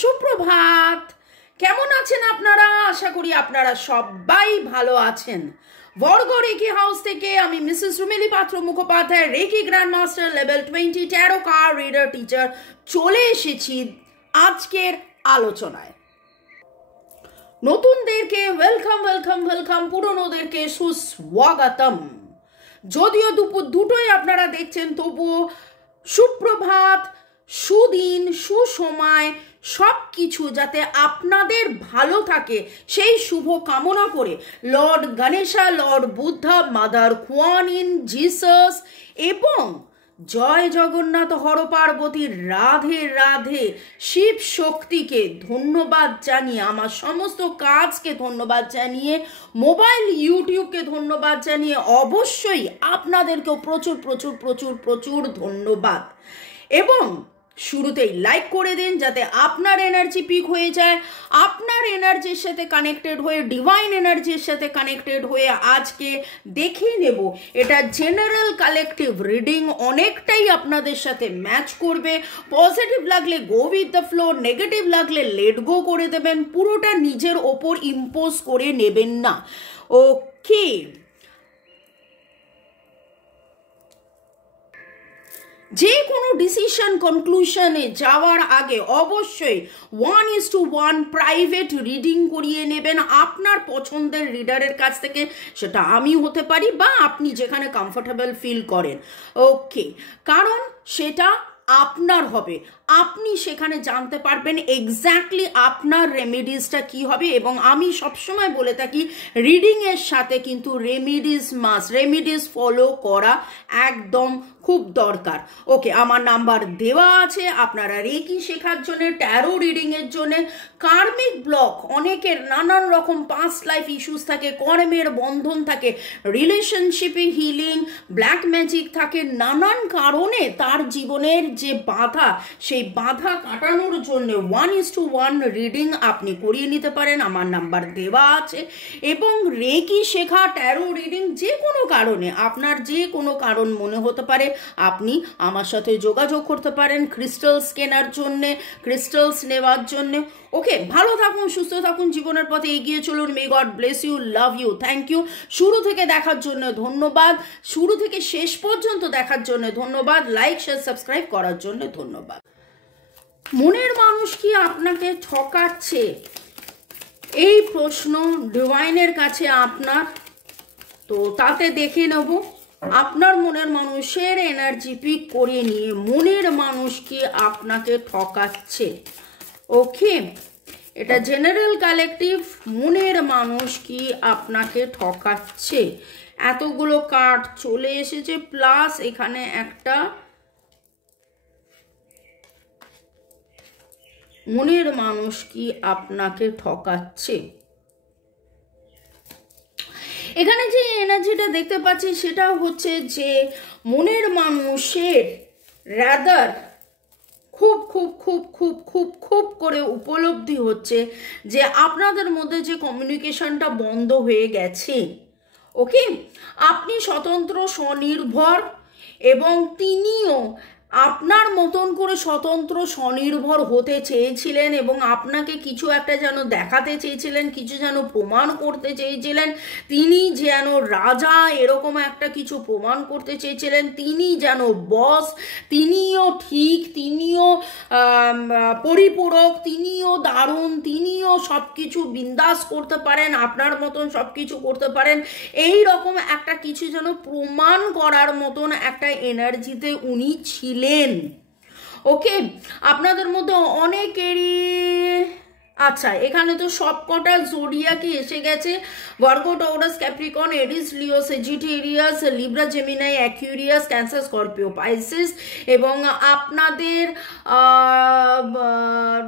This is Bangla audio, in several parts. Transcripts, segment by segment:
সুপ্রভাত। কেমন আছেন আপনারা? আশা করি আপনারা সবাই ভালো আছেন। বর্গ রেকি হাউস থেকে আমি Mrs Rumeli Patra Mukhopadhyay, reiki grand master level 20 tarot card reader teacher, চলে এসেছি আজকের আলোচনায়। নতুনদেরকে ওয়েলকাম ওয়েলকাম ওয়েলকাম, পুরনোদেরকে সুস্বাগতম। যদিও দুপুর দুটোই আপনারা দেখছেন, তবুও সুপ্রভাত, সুদিন, সুসময়, সব কিছু যাতে আপনাদের ভালো থাকে সেই শুভ কামনা করে Lord Ganesha, Lord Buddha, mother কুয়ান in, Jesus এবং জয় জগন্নাথ, হর পার্বতী, রাধে রাধে, শিব শক্তিকে ধন্যবাদ জানিয়ে, আমার সমস্ত কাজকে ধন্যবাদ জানিয়ে, মোবাইল ইউটিউবকে ধন্যবাদ জানিয়ে, অবশ্যই আপনাদেরকেও প্রচুর প্রচুর প্রচুর প্রচুর ধন্যবাদ। এবং শুরুতেই লাইক করে দিন যাতে আপনার এনার্জি পিক হয়ে যায়। আপনার এনার্জির সাথে কানেক্টেড হয়ে, ডিভাইন এনার্জির সাথে কানেক্টেড হয়ে আজকে দেখে নেব এটা জেনারেল কালেকটিভ রিডিং অনেকটাই আপনাদের সাথে ম্যাচ করবে। পজিটিভ লাগলে go with the flow, negative লাগলে লেট গো করে দেবেন, পুরোটা নিজের ওপর ইম্পোজ করে নেবেন না। ওকে, যে কোনো ডিসিশন কনক্লুশনে যাওয়ার আগে অবশ্যই 1:1 প্রাইভেট রিডিং করিয়ে নেবেন আপনার পছন্দের রিডারের কাছ থেকে। সেটা আমি হতে পারি বা আপনি যেখানে কমফোর্টেবল ফিল করেন। ওকে, কারণ সেটা আপনার হবে, আপনি সেখানে জানতে পারবেন এক্স্যাক্টলি আপনার রেমেডিসটা কি হবে। এবং আমি সবসময় বলে থাকি রিডিংয়ের সাথে কিন্তু রেমেডিস মাস্ট, রেমেডিস ফলো করা একদম খুব দরকার। ওকে, আমার নাম্বার দেওয়া আছে, আপনারা রেকি শেখার জন্য, ট্যারো রিডিংয়ের জন্য। কার্মিক ব্লক, অনেকের নানান রকম পাস্ট লাইফ ইস্যুস থাকে, কর্মের বন্ধন থাকে, রিলেশনশিপে হিলিং, ব্ল্যাক ম্যাজিক থাকে, নানান কারণে তার জীবনের যে বাধা, সেই বাধা কাটানোর জন্য 1:1 রিডিং আপনি করিয়ে নিতে পারেন। আমার নাম্বার দেওয়া আছে। এবং রেকি শেখা, ট্যারো রিডিং যে কোনো কারণে, আপনার যে কোনো কারণ মনে হতে পারে, আপনি আমার সাথে যোগাযোগ করতে পারেন ক্রিস্টালস কেনার জন্যে, ক্রিস্টালস নেওয়ার জন্যে। ওকে, ভালো থাকুন, সুস্থ থাকুন, জীবনের পথে এগিয়ে চলুন। May God bless you, love you, thank you. শুরু থেকে দেখার জন্য ধন্যবাদ, শুরু থেকে শেষ পর্যন্ত দেখার জন্য ধন্যবাদ, লাইক শেয়ার সাবস্ক্রাইব করার জন্য ধন্যবাদ। মনের মানুষ কি আপনাকে ঠকাচ্ছে? এই প্রশ্ন ডিভাইনের কাছে আপনার, তো তাতে দেখে নেব আপনার মনের মানুষের এনার্জি পিক করে নিয়ে মনের মানুষ কি আপনাকে ঠকাচ্ছে। ওকে, এটা জেনারেল কালেকটিভ, মনের মানুষ কি আপনাকে ঠকাচ্ছে। এতগুলো কার্ড চলে এসেছে, প্লাস এখানে একটা মনের মানুষ কি আপনাকে ঠকাচ্ছে। এখানে যে এনার্জিটা দেখতে পাচ্ছি সেটা হচ্ছে যে মনের মানুষের রাদার খুব খুব খুব খুব খুব খুব করে উপলব্ধি হচ্ছে যে আপনাদের মধ্যে যে কমিউনিকেশনটা বন্ধ হয়ে গেছে। ওকে, আপনি স্বতন্ত্র, স্বনির্ভর, এবং তিনিও আপনার মতন করে স্বতন্ত্র স্বনির্ভর হতে চেয়েছিলেন এবং আপনাকে কিছু একটা যেন দেখাতে চেয়েছিলেন, কিছু যেন প্রমাণ করতে চেয়েছিলেন। তিনি যেন রাজা, এরকম একটা কিছু প্রমাণ করতে চেয়েছিলেন। তিনি যেন বস, তিনিও ঠিক, তিনিও পরিপূরক, তিনিও দারুণ, তিনিও সব কিছু বিন্দাস করতে পারেন, আপনার মতন সব কিছু করতে পারেন। এই রকম একটা কিছু যেন প্রমাণ করার মতন একটা এনার্জিতে উনি ছিলেন। ওকে, আপনাদের মধ্যে অনেকেরই, আচ্ছা এখানে তো সব কটা জোডিয়াকে এসে গেছে, Virgo, Taurus, Capricorn, Aries, Leo, Sagittarius, Libra, Gemini, Aquarius, Cancer, Scorpio, Pisces. এবং আপনাদের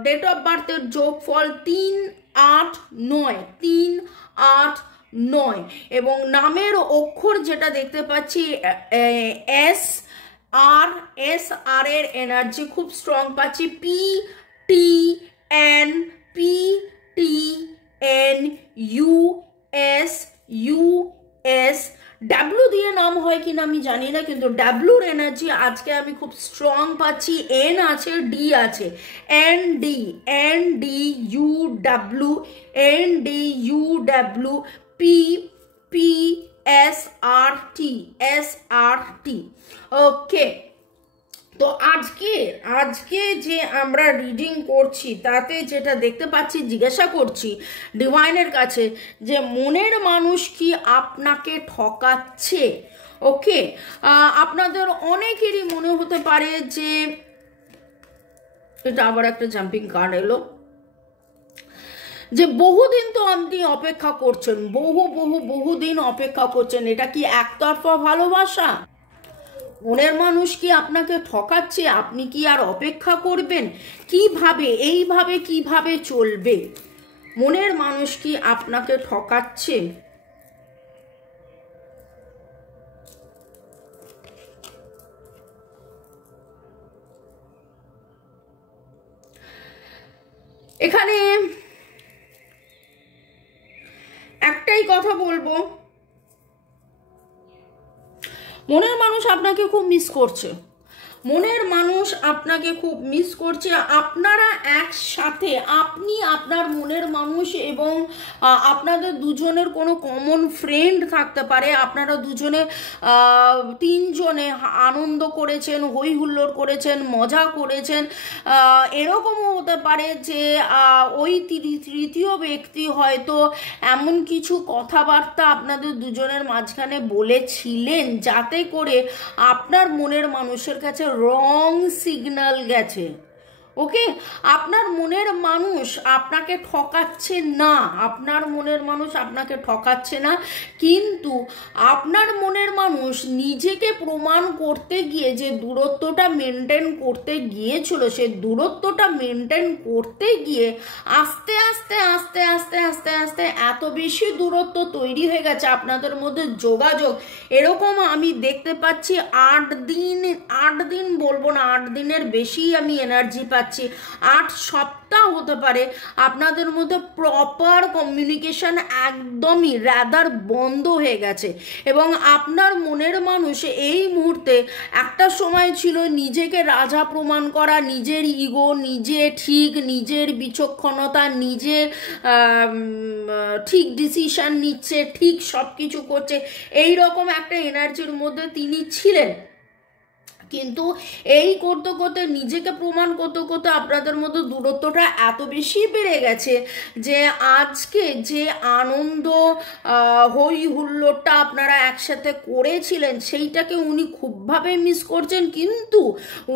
ডেট অফ বার্থের যোগফল 3-8-9, 3-8-9। এবং নামের অক্ষর যেটা দেখতে পাচ্ছি এস আর, এস আর এর এনার্জি খুব স্ট্রং পাচ্ছি। P T N, P T N, U S, U S, W দিয়ে নাম হয় কিনা আমি জানি না, কিন্তু ডাব্লুর এনার্জি আজকে আমি খুব স্ট্রং পাচ্ছি। এন আছে, ডি আছে, NDUW, NDUW, PPSRT। ওকে, তো আজকে যে আমরা রিডিং করছি তাতে যেটা দেখতে পাচ্ছি, জিজ্ঞাসা করছি ডিভাইনের কাছে যে মনের মানুষ কি আপনাকে ঠকাচ্ছে। ওকে, আপনাদের অনেকেরই মনে হতে পারে যে, এটা আবার একটা জাম্পিং কার্ড এলো, যে বহুদিন তো আপনি অপেক্ষা করছেন, বহুদিন অপেক্ষা করছেন, এটা কি একতরফা ভালোবাসা? মনের মানুষ কি আপনাকে ঠকাচ্ছে? আপনি কি আর অপেক্ষা করবেন? এইভাবে কিভাবে চলবে? মনের মানুষ কি আপনাকে ঠকাচ্ছে? এখানে একটাই কথা বলবো, মনের মানুষ আপনাকে খুব মিস করছে, মনের মানুষ আপনাকে খুব মিস করছে। আপনারা একসাথে, আপনি, আপনার মনের মানুষ এবং আপনাদের দুজনের কোনো কমন ফ্রেন্ড থাকতে পারে, আপনারা দুজনে তিনজনে আনন্দ করেছেন, হই হুল্লোড় করেছেন, মজা করেছেন। এরকমও হতে পারে যে ওই তৃতীয় ব্যক্তি হয়তো এমন কিছু কথাবার্তা আপনাদের দুজনের মাঝখানে বলেছিলেন যাতে করে আপনার মনের মানুষের কাছে রং সিগন্যাল গেছে। ওকে, আপনার মনের মানুষ আপনাকে ঠকাচ্ছে না, আপনার মনের মানুষ আপনাকে ঠকাচ্ছে না, কিন্তু আপনার মনের মানুষ নিজেকে প্রমাণ করতে গিয়ে যে দূরত্বটা মেনটেন করতে গিয়েছিল, সেই দূরত্বটা মেনটেন করতে গিয়ে আস্তে আস্তে আস্তে আস্তে আস্তে আস্তে এত বেশি দূরত্ব তৈরি হয়ে গেছে আপনাদের মধ্যে যোগাযোগ। এরকম আমি দেখতে পাচ্ছি 8 দিন বলবো না, 8 দিনের বেশি আমি এনার্জি পাচ্ছি, 8 সপ্তাহ হতে পারে আপনাদের মধ্যে প্রপার কমিউনিকেশন একদমই রাদার বন্ধ হয়ে গেছে। এবং আপনার মনের মানুষ এই মুহূর্তে, একটা সময় ছিল নিজেকে রাজা প্রমাণ করা, নিজের ইগো, নিজে ঠিক, নিজের বিচক্ষণতা, নিজে ঠিক ডিসিশন নিচ্ছে, ঠিক সব কিছু করছে, এই রকম একটা এনার্জির মধ্যে তিনি ছিলেন। কিন্তু এই করতে করতে, নিজেকে প্রমাণ করতে করতে আপনাদের মধ্যে দূরত্বটা এত বেশি বেড়ে গেছে যে আজকে যে আনন্দ হই হুল্লোড়টা আপনারা একসাথে করেছিলেন সেইটাকে উনি খুবভাবে মিস করছেন। কিন্তু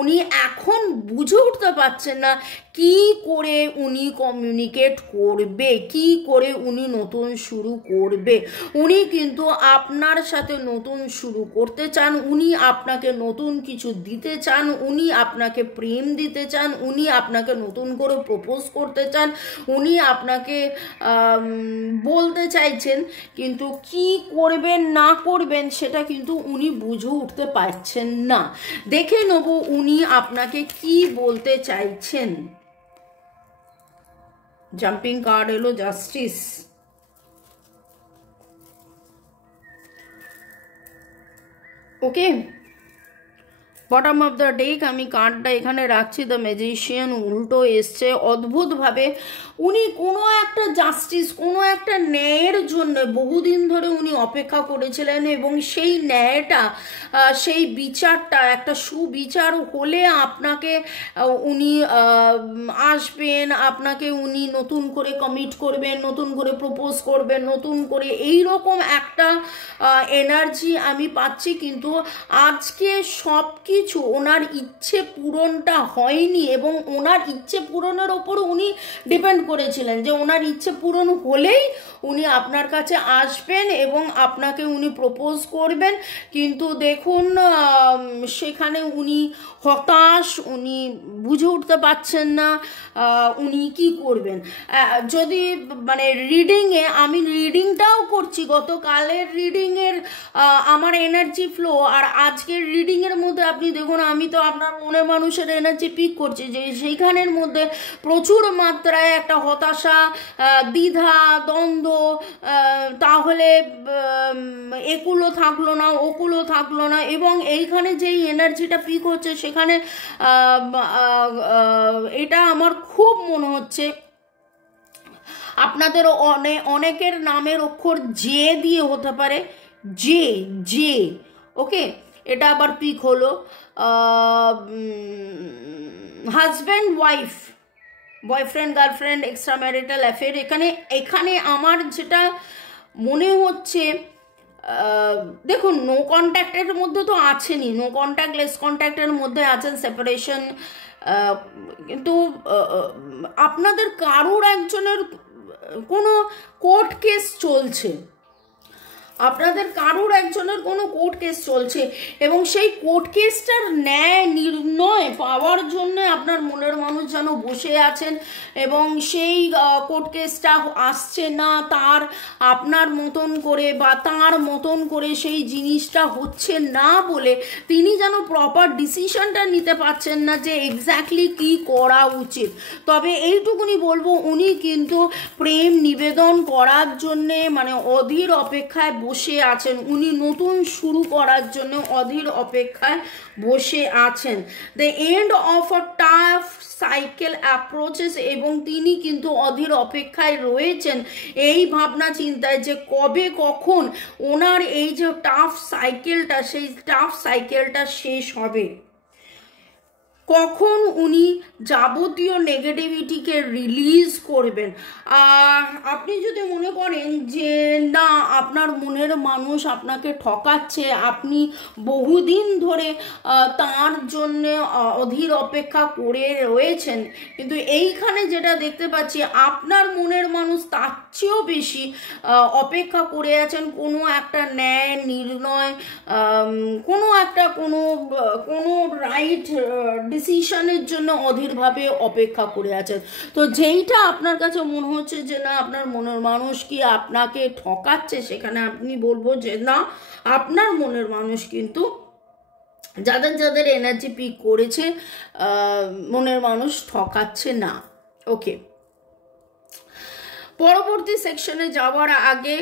উনি এখন বুঝে উঠতে পারছেন না কি করে উনি কমিউনিকেট করবে, কি করে উনি নতুন শুরু করবে। উনি কিন্তু আপনার সাথে নতুন শুরু করতে চান, উনি আপনাকে নতুন কিছু দিতে চান, উনি আপনাকে প্রেম দিতে চান, উনি আপনাকে নতুন করে প্রপোজ করতে চান, উনি আপনাকে বলতে চাইছেন, কিন্তু কি করবেন না করবেন সেটা কিন্তু উনি বুঝে উঠতে পারছেন না। দেখে নেব উনি আপনাকে কি বলতে চাইছেন। জাম্পিং কার্ড এলো justice. Okay, bottom of the deck আমি কার্ডটা এখানে রাখছি, দ্য ম্যাজিশিয়ান উল্টো এসছে। অদ্ভুতভাবে উনি কোনো একটা জাস্টিস, কোনো একটা ন্যায়ের জন্য বহুদিন ধরে উনি অপেক্ষা করেছিলেন, এবং সেই ন্যায়টা, সেই বিচারটা, একটা সুবিচার হলে আপনাকে উনি আসবেন, আপনাকে উনি নতুন করে কমিট করবেন, নতুন করে প্রপোজ করবেন, নতুন করে এই রকম একটা এনার্জি আমি পাচ্ছি। কিন্তু আজকে সব কিছু ওনার ইচ্ছে পূরণটা হয়নি, এবং ওনার ইচ্ছে পূরণের ওপর উনি ডিপেন্ড করেছিলেন যে ওনার ইচ্ছে পূরণ হলেই উনি আপনার কাছে আসবেন এবং আপনাকে উনি প্রপোজ করবেন। কিন্তু দেখুন সেখানে উনি হতাশ, উনি বুঝে উঠতে পারছেন না উনি কি করবেন। যদি মানে রিডিংয়ে, আমি রিডিংটাও করছি, গতকালের রিডিংয়ের আমার এনার্জি ফ্লো আর আজকের রিডিংয়ের মধ্যে আপনি দেখুন আমি তো আপনার মনের মানুষের এনার্জি পিক করছি, যে সেইখানের মধ্যে প্রচুর মাত্রায় একটা হতাশা, দ্বিধা, দ্বন্দ্ব, তাহলে একুলো থাকলো না, ওকুলো থাকলো না, এবং এইখানে যেই এনার্জিটা পিক হচ্ছে সেখানে এটা আমার খুব মনে হচ্ছে আপনাদের অনেকের নামের অক্ষর জে দিয়ে হতে পারে, জে জে, ওকে, এটা আবার পিক হলো। Husband wife, boyfriend girlfriend, extra marital affair, এখানে আমার যেটা মনে হচ্ছে, দেখুন নো কন্ট্যাক্টের মধ্যে তো আছেনই, নো কন্ট্যাক্ট লেস কন্ট্যাক্টের মধ্যে আছেন, সেপারেশন, কিন্তু আপনাদের কারোর একজনের কোনো কোর্ট কেস চলছে, আপনাদের কারোর একজনের কোনো কোর্ট কেস চলছে, এবং সেই কোর্ট কেসটার ন্যায় নির্ণয় পাওয়ার জন্য আপনার মনের মানুষ যেন বসে আছেন, এবং সেই কোর্ট কেসটা আসছে না তার আপনার মতন করে বা তার মতন করে, সেই জিনিসটা হচ্ছে না বলে তিনি যেন প্রপার ডিসিশনটা নিতে পারছেন না যে এক্স্যাক্টলি কী করা উচিত। তবে এইটুকুনি বলবো, উনি কিন্তু প্রেম নিবেদন করার জন্যে মানে অধীর অপেক্ষায় বসে আছেন, উনি নতুন শুরু করার জন্য অধীর অপেক্ষায় বসে আছেন। The end of a tough cycle approaches, এবং তিনি কিন্তু অধীর অপেক্ষায় রয়েছেন এই ভাবনা চিন্তায় যে কবে কখন ওনার এই যে টাফ সাইকেলটা, সেই টাফ সাইকেলটা শেষ হবে, কখন উনি যাবতীয় নেগেটিভিটিকে রিলিজ করবেন। আর আপনি যদি মনে করেন যে না আপনার মনের মানুষ আপনাকে ঠকাচ্ছে, আপনি বহুদিন ধরে তার জন্য অধীর অপেক্ষা করে রয়েছেন, কিন্তু এইখানে যেটা দেখতে পাচ্ছি আপনার মনের মানুষ তার চেয়েও বেশি অপেক্ষা করে আছেন কোনো একটা ন্যায় নির্ণয়, কোনো রাইট ডিসিশনের জন্য অধীরভাবে অপেক্ষা করে আছেন। তো যেইটা আপনার কাছে মনে হচ্ছে যে না আপনার মনের মানুষ কি আপনাকে ঠকাচ্ছে, সেখানে আপনি বলবো যে না, আপনার মনের মানুষ কিন্তু যাদের যাদের এনার্জি পিক করেছে মনের মানুষ ঠকাচ্ছে না। ওকে, পরবর্তী সেকশনে যাওয়ার আগে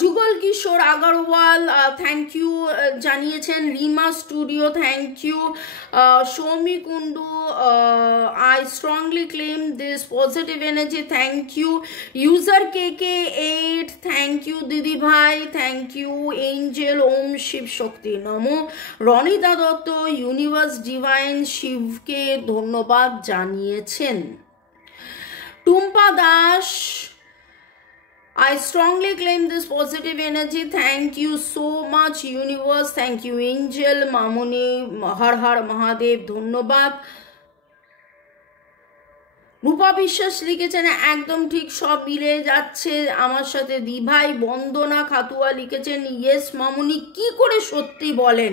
যুগল কিশোর আগরওয়াল থ্যাংক ইউ জানিয়েছেন, Rima studio thank you, Soumi Kundu I strongly claim this positive energy thank you, user KK8 thank you দিদি ভাই thank you, angel Om Shiv Shakti নমো, রনিতা দত্ত ইউনিভার্স ডিভাইন শিবকে ধন্যবাদ জানিয়েছেন, Tumpa Das I strongly claim this positive energy. Thank you so much universe. Thank you angel. Mamoni har har Mahadev ধন্যবাদ। রূপা বিশ্বাস লিখেছেন একদম ঠিক, সব মিলে যাচ্ছে আমার সাথে দিভাই। বন্দনা খাতুয়া লিখেছেন ইয়েস মামুনি, কি করে সত্যি বলেন,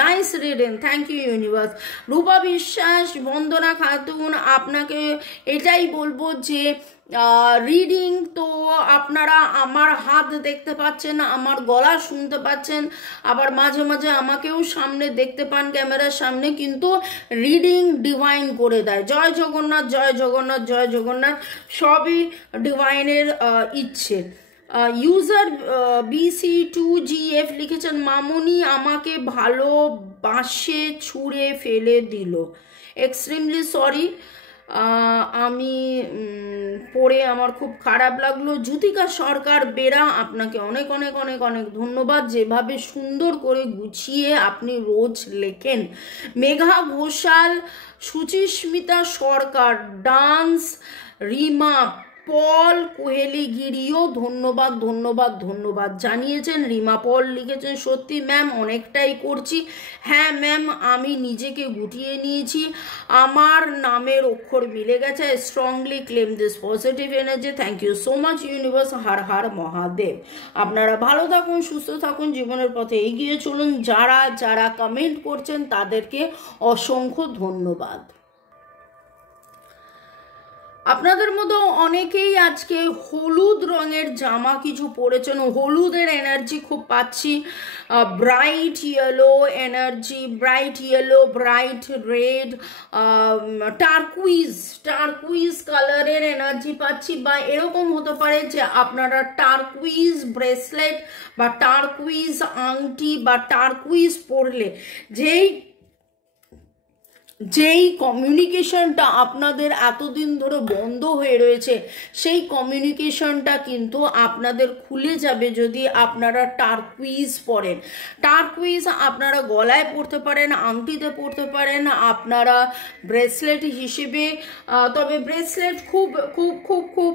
nice reading, thank you universe. Rupa Biswas, Bandana Khatun, আপনাকে এটাই বলবো যে রিডিং তো আপনারা আমার হাত দেখতে পাচ্ছেন, আমার গলা শুনতে পাচ্ছেন, আবার মাঝে মাঝে আমাকেও সামনে দেখতে পান ক্যামেরার সামনে, কিন্তু রিডিং ডিভাইন করে দেয়। জয় জগন্নাথ, জয় জগন্নাথ, জয় জগন্নাথ, সবই ডিভাইনের ইচ্ছে। ইউজার BC2GF লিখেছেন মামুনি আমাকে ভালোবাসে ছুঁড়ে ফেলে দিল, এক্সট্রিমলি সরি, আমি পড়ে আমার খুব খারাপ লাগলো। জ্যোতিকা সরকার বেরা, আপনাকে অনেক অনেক অনেক অনেক ধন্যবাদ, যেভাবে সুন্দর করে গুছিয়ে আপনি রোজ লেখেন। মেঘা ঘোষাল, সুচিস্মিতা সরকার, ডান্স, রিমা পল কোহেলিগিরিও ধন্যবাদ ধন্যবাদ ধন্যবাদ জানিয়েছেন। রিমা পল লিখেছেন সত্যি ম্যাম অনেকটাই করছি, হ্যাঁ ম্যাম আমি নিজেকে গুটিয়ে নিয়েছি, আমার নামের অক্ষর মিলে গেছে, strongly claim this positive energy, thank you so much universe, Har Har Mahadev. আপনারা ভালো থাকুন, সুস্থ থাকুন, জীবনের পথে এগিয়ে চলুন। যারা যারা কমেন্ট করছেন তাদেরকে অসংখ্য ধন্যবাদ। আপনাদের মধ্যে অনেকেই আজকে হলুদ রঙের জামা কিছু পরেছেন, হলুদের এনার্জি খুব পাচ্ছি, bright yellow energy, bright yellow, bright red, turquoise কালারের এনার্জি পাচ্ছি। বা এরকম হতে পারে যে আপনারা টার্কুইজ ব্রেসলেট বা টার্কুইজ আংটি বা টার্কুইজ পরলে যেই কমিউনিকেশনটা আপনাদের এতদিন ধরে বন্ধ হয়ে রয়েছে, সেই কমিউনিকেশনটা কিন্তু আপনাদের খুলে যাবে যদি আপনারা টার্কুইজ পরেন। টার্কুইজ আপনারা গলায় পরতে পারেন, আংটিতে পরতে পারেন, আপনারা ব্রেসলেট হিসেবে, তবে ব্রেসলেট খুব খুব খুব খুব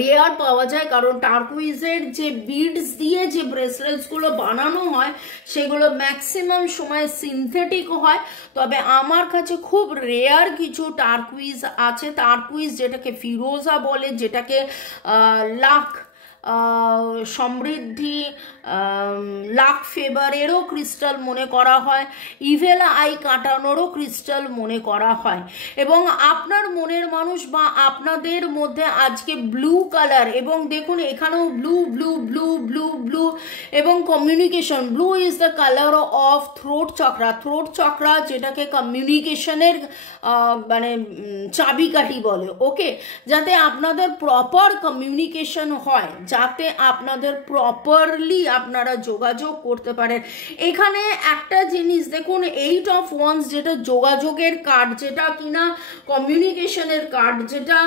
রেয়ার পাওয়া যায়, কারণ টার্কুইজের যে বিডস দিয়ে যে ব্রেসলেটসগুলো বানানো হয় সেগুলো ম্যাক্সিমাম সময় সিনথেটিক হয়। তবে আমার কাছে খুব রেয়ার কিছু টার্কুইজ আছে, টার্কুইজ যেটাকে ফিরোজা বলে, যেটাকে লাখ সমৃদ্ধি, লাক ফেভারেরও ক্রিস্টাল মনে করা হয়, ইভেল আই কাটানোরও ক্রিস্টাল মনে করা হয়। এবং আপনার মনের মানুষ বা আপনাদের মধ্যে আজকে ব্লু কালার, এবং দেখুন এখানেও blue blue blue blue blue এবং communication. Blue is the colour of throat chakra, throat chakra যেটাকে কমিউনিকেশনের মানে চাবিকাঠি বলে। ওকে, যাতে আপনাদের প্রপার কমিউনিকেশন হয়, যাতে আপনাদের প্রপারলি আপনারা যোগাযোগ করতে পারেন। এখানে একটা জিনিস দেখুন, 8 অফ ওয়ান্স যেটা যোগাযোগের কার্ড, যেটা কিনা কমিউনিকেশনের কার্ড, যেটা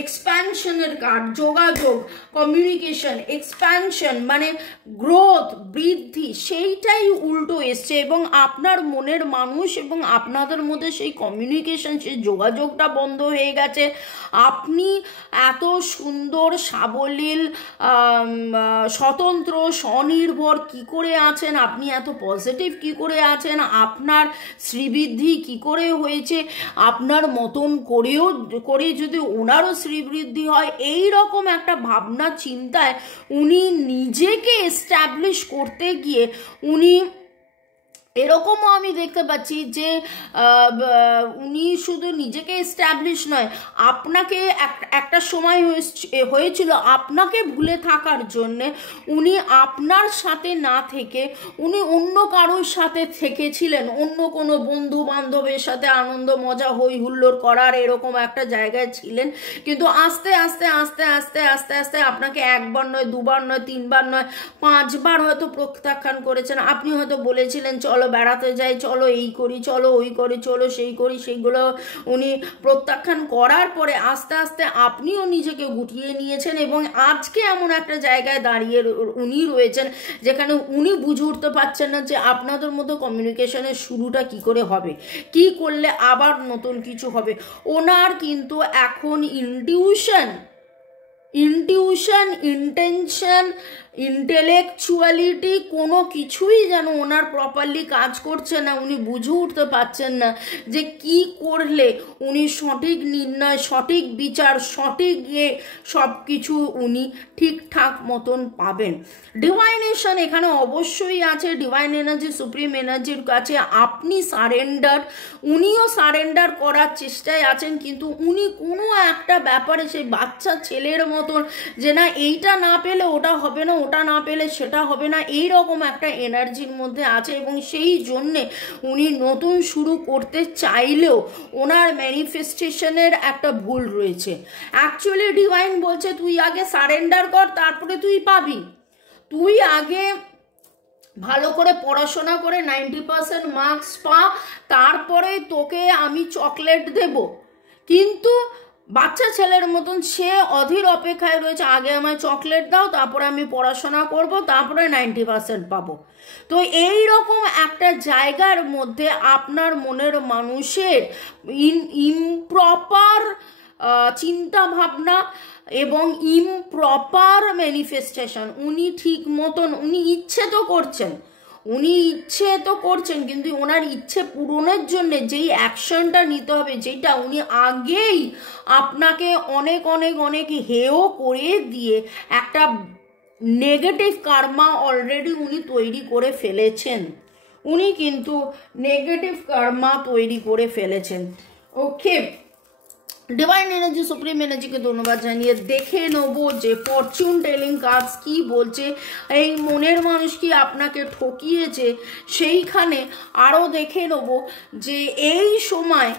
এক্সপ্যানশনের কার্ড, যোগাযোগ, কমিউনিকেশন, এক্সপ্যানশন মানে গ্রোথ, বৃদ্ধি, সেইটাই উল্টো এসছে। এবং আপনার মনের মানুষ এবং আপনাদের মধ্যে সেই কমিউনিকেশন, সেই যোগাযোগটা বন্ধ হয়ে গেছে। আপনি এত সুন্দর, সাবলীল, স্বতন্ত্র, স্বনির্ভর কি করে আছেন, আপনি এত পজিটিভ কি করে আছেন, আপনার শ্রীবৃদ্ধি কি করে হয়েছে, আপনার মতন করে যদি ওনারও শ্রীবৃদ্ধি হয়, এই রকম একটা ভাবনা চিন্তায় উনি নিজেকে এস্টাবলিশ করতে গিয়ে উনি এরকমও আমি দেখতে পাচ্ছি যে উনি শুধু নিজেকে এস্টাবলিশ নয়, আপনাকে একটা সময় হয়েছিল আপনাকে ভুলে থাকার জন্যে উনি আপনার সাথে না থেকে উনি অন্য কারোর সাথে থেকেছিলেন, অন্য কোনো বন্ধু বান্ধবের সাথে আনন্দ মজা হই হুল্লোড় করার এরকম একটা জায়গায় ছিলেন। কিন্তু আস্তে আস্তে আস্তে আস্তে আস্তে আস্তে আপনাকে একবার নয়, দুবার নয়, তিনবার নয়, 5 বার হয়তো প্রত্যাখ্যান করেছেন। আপনি হয়তো বলেছিলেন চলো বেড়াতে যাই, চলো এই করি, চলো ওই করি, চলো সেই করি, সেইগুলো উনি প্রত্যাখ্যান করার পরে আস্তে আস্তে আপনিও নিজেকে গুটিয়ে নিয়েছেন এবং আজকে এমন একটা জায়গায় দাঁড়িয়ে উনি রয়েছেন যেখানে উনি বুঝে উঠতে পারছেন না যে আপনাদের মধ্যে কমিউনিকেশনের শুরুটা কি করে হবে, কি করলে আবার নতুন কিছু হবে। ওনার কিন্তু এখন ইনটিউশন, ইন্টেনশন, ইন্টেলেকচুয়ালিটি কোনো কিছুই যেন ওনার প্রপারলি কাজ করছে না। উনি বুঝে উঠতে পারছেন না যে কি করলে উনি সঠিক নির্ণয়, সঠিক বিচার, সঠিক সব কিছু উনি ঠিকঠাক মতন পাবেন। ডিভাইনেশন এখানে অবশ্যই আছে, ডিভাইন এনার্জি, সুপ্রিম এনার্জির কাছে আপনি সারেন্ডার, উনিও সারেন্ডার করার চেষ্টায় আছেন, কিন্তু উনি কোনো একটা ব্যাপারে সেই বাচ্চা ছেলের মতন যে না এইটা না পেলে ওটা হবে না, ওটা না পেলে সেটা হবে না, এই রকম একটা এনার্জির মধ্যে আছে। এবং সেই জন্যে উনি নতুন শুরু করতে চাইলেও ওনার ম্যানিফেস্টেশনের একটা ভুল রয়েছে। অ্যাকচুয়ালি ডিভাইন বলছে তুই আগে সারেন্ডার কর, তারপরে তুই পাবি। তুই আগে ভালো করে পড়াশোনা করে 90% মার্কস পা, তারপরে তোকে আমি চকলেট দেব। কিন্তু বাচ্চা ছেলের মতন সে অধীর অপেক্ষায় রয়েছে, আগে আমায় চকলেট দাও, তারপরে আমি পড়াশোনা করব, তারপরে 90% পাবো। তো এই রকম একটা জায়গার মধ্যে আপনার মনের মানুষের ইমপ্রপার চিন্তা ভাবনা এবং ইমপ্রপার ম্যানিফেস্টেশন, উনি ঠিক মতন উনি ইচ্ছে তো করছেন, কিন্তু ওনার ইচ্ছে পূরণের জন্য যেই অ্যাকশনটা নিতে হবে, যেটা উনি আগেই আপনাকে অনেক অনেক অনেক হেয় করে দিয়ে একটা নেগেটিভ কার্মা অলরেডি উনি তৈরি করে ফেলেছেন। উনি কিন্তু নেগেটিভ কার্মা তৈরি করে ফেলেছেন। ওকে, ডিভাইন এনার্জি সুপ্রিম এনার্জিকে ধন্যবাদ জানিয়ে দেখে নেব যে ফরচুন টেলিং কার্ডস কি বলছে। এই মনের মানুষ কি আপনাকে ঠকিয়েছে সেইখানে আরও দেখে নেব যে এই সময়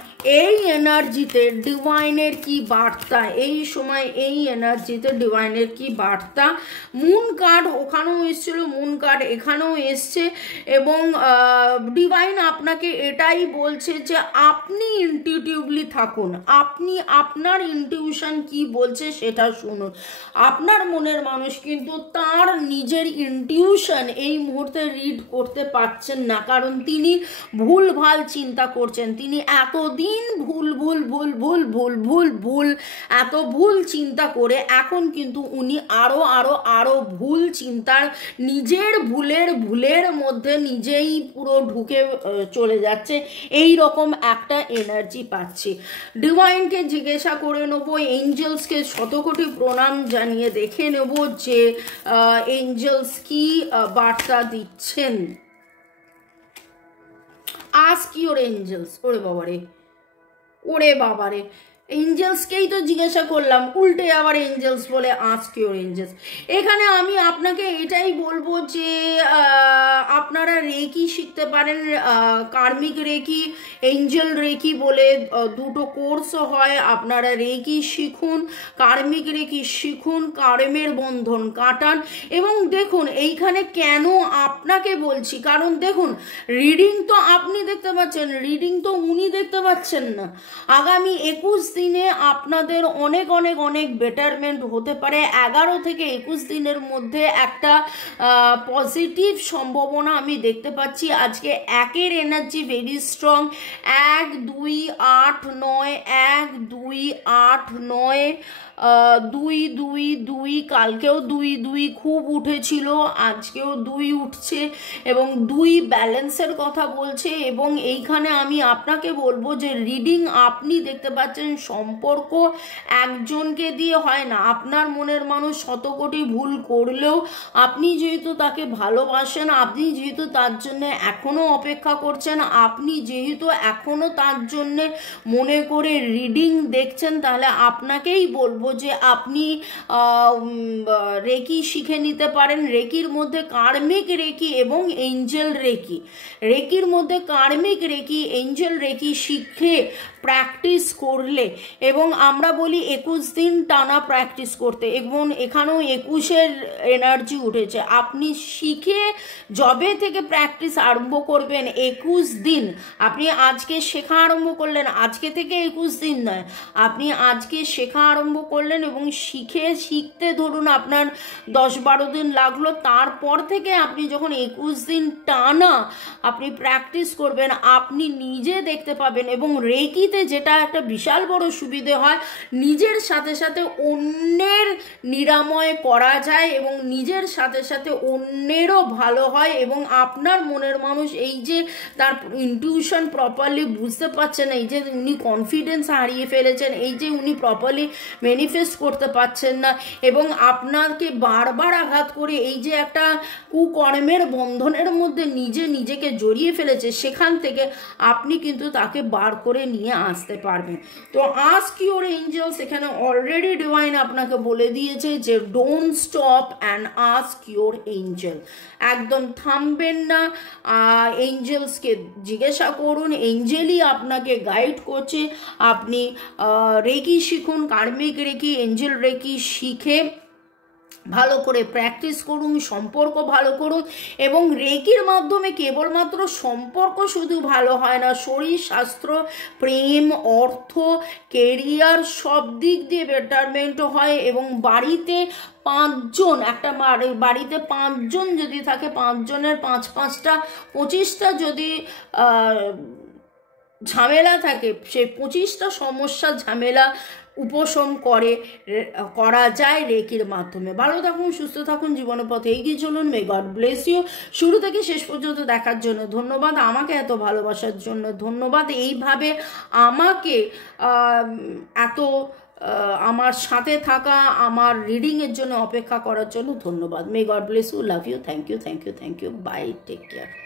এই এনার্জিতে ডিভাইনের কি বার্তা, এই সময় এই এনার্জিতে ডিভাইনের কি বার্তা। মুন কার্ড ওখানেও এসেছিল, মুন কার্ড এখানেও এসছে এবং ডিভাইন আপনাকে এটাই বলছে যে আপনি ইনটিউটিভলি থাকুন, আপনি আপনার ইনটিউশন কি বলছে সেটা শুনুন। আপনার মনের মানুষ কিন্তু তার নিজের ইনটিউশন এই মুহূর্তে রিড করতে পারছেন না, কারণ তিনি ভুলভাল চিন্তা করছেন। তিনি এতদিন ভুল এত ভুল চিন্তা করে এখন কিন্তু উনি আরো ভুল চিন্তার নিজের ভুলের মধ্যে নিজেই পুরো ঢুকে চলে যাচ্ছে। এই রকম একটা এনার্জি পাচ্ছি। ডিভাইনকে জিজ্ঞাসা করে নেবো, এঞ্জেলসকে শতকোটি প্রণাম জানিয়ে দেখে নেব যে এঞ্জেলস কি বার্তা দিচ্ছেন। Ask your angels. ওরে বাবারে এঞ্জেলসকেই তো জিজ্ঞাসা করলাম, উল্টে আবার এঞ্জেলস বলে আস্ক ইওর এঞ্জেলস। এখানে আমি আপনাকে এটাই বলবো যে আপনারা রেকি শিখতে পারেন, কার্মিক রেকি, এঞ্জেল রেকি বলে দুটো কোর্স হয়। আপনারা রেকি শিখুন, কার্মিক রেকি শিখুন, কার্মের বন্ধন কাটান। এবং দেখুন এইখানে কেন আপনাকে বলছি, কারণ দেখুন রিডিং তো আপনি দেখতে পাচ্ছেন, রিডিং তো উনি দেখতে পাচ্ছেন না। আগামী 21 দিনে আপনাদের অনেক বেটারমেন্ট হতে পারে। 11 থেকে 21 দিনের মধ্যে একটা পজিটিভ সম্ভাবনা আমি দেখতে পাচ্ছি। আজকে 1-এর এনার্জি ভেরি স্ট্রং, 1 2 8 9, 1 2 8 9, 2 2 2, কালকেও 2 2 খুব উঠেছিল, আজকেও 2 উঠছে এবং 2 ব্যালেন্সের কথা বলছে। এবং এইখানে আমি আপনাকে বলবো যে রিডিং আপনি দেখতে পাচ্ছেন, সম্পর্ক একজনকে দিয়ে হয় না। আপনার মনের মানুষ শত কোটি ভুল করলেও আপনি যেহেতু তাকে ভালোবাসেন, আপনি যেহেতু তার জন্য এখনো অপেক্ষা করছেন, আপনি যেহেতু এখনো তার জন্য মনে করে রিডিং দেখছেন, তাহলে আপনাকেই বলবো যে আপনি রেকি শিখে নিতে পারেন। রেকির মধ্যে কার্মিক রেকি এবং এঞ্জেল রেকি, রেকির মধ্যে কার্মিক রেকি, এঞ্জেল রেকি শিখে প্র্যাকটিস করলে, এবং আমরা বলি 21 দিন টানা প্র্যাকটিস করতে, এবং এখানেও 21-এর এনার্জি উঠেছে। আপনি শিখে যবে থেকে প্র্যাকটিস আরম্ভ করবেন 21 দিন, আপনি আজকে শেখা আরম্ভ করলেন, আজকে থেকে 21 দিন নয়, আপনি আজকে শেখা আরম্ভ করলেন এবং শিখতে ধরুন আপনার 10-12 দিন লাগলো, তারপর থেকে আপনি যখন 21 দিন টানা আপনি প্র্যাকটিস করবেন, আপনি নিজে দেখতে পাবেন। এবং রেকিতে যেটা একটা বিশাল বড় সুবিধে হয়, নিজের সাথে সাথে অন্যের নিরাময় করা যায় এবং নিজের সাথে সাথে অন্যেরও ভালো হয়। এবং আপনার মনের মানুষ এই যে তার ইনটিউশন প্রপারলি বুঝতে পারছেন, এই যে উনি কনফিডেন্স হারিয়ে ফেলেছেন, এই যে উনি প্রপারলি ম্যানিফেস্ট করতে পারছেন না এবং আপনাকে বারবার আঘাত করে এই যে একটা কুকর্মের বন্ধনের মধ্যে নিজেকে জড়িয়ে ফেলেছে, সেখান থেকে আপনি কিন্তু তাকে বার করে নিয়ে আসতে পারবেন। তো আস্ক ইওর এঞ্জেলস, এখানে অলরেডি ডিভাইন আপনাকে বলে দিয়েছে যে don't stop and ask your Angel. একদম থামবেন না, এঞ্জেলসকে জিজ্ঞাসা করুন, এঞ্জেলই আপনাকে গাইড করছে। আপনি রেকি শিখুন, কার্মিক রেকি, এঞ্জেল রেকি শিখে ভালো করে প্র্যাকটিস করুন, সম্পর্ক ভালো করুন। এবং রেকির মাধ্যমে কেবলমাত্র সম্পর্ক শুধু ভালো হয় না, শরীর স্বাস্থ্য, প্রেম, অর্থ, কেরিয়ার সব দিক দিয়ে বেটারমেন্ট হয়। এবং বাড়িতে 5 জন, একটা বাড়িতে 5 জন যদি থাকে, 5 জনের 5-5টা 25টা যদি ঝামেলা থাকে, সেই 25টা সমস্যা ঝামেলা উপশম করা যায় রেকির মাধ্যমে। ভালো থাকুন, সুস্থ থাকুন, জীবনের পথে এগিয়ে চলুন। May God bless you. শুরু থেকে শেষ পর্যন্ত দেখার জন্য ধন্যবাদ, আমাকে এত ভালোবাসার জন্য ধন্যবাদ, এইভাবে আমাকে এত আমার সাথে থাকা, আমার রিডিংয়ের জন্য অপেক্ষা করার জন্য ধন্যবাদ। May God bless you, love you, thank you, bye, take care.